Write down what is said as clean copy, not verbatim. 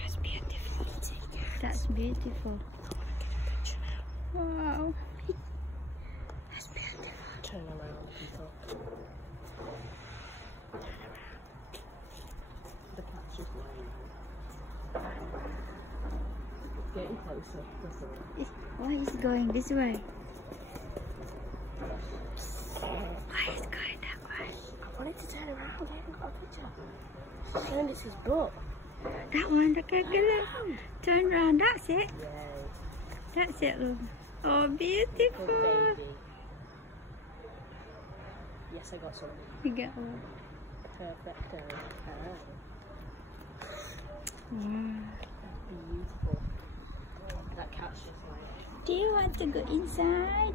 That's beautiful. That's beautiful. Wow. That's beautiful. Turn around, people. Turn around. The cat's just lying. Getting closer. Why is it going this way? Why is it going that way? I wanted to turn around. I haven't got a picture. Turned it's his butt. That one, look at it. Turn around, that's it. Yay. That's it, love. Oh, beautiful. Good baby. Yes, I got something. You get one. Perfect. Wow. That's beautiful. That cat's just like... Do you want to go inside?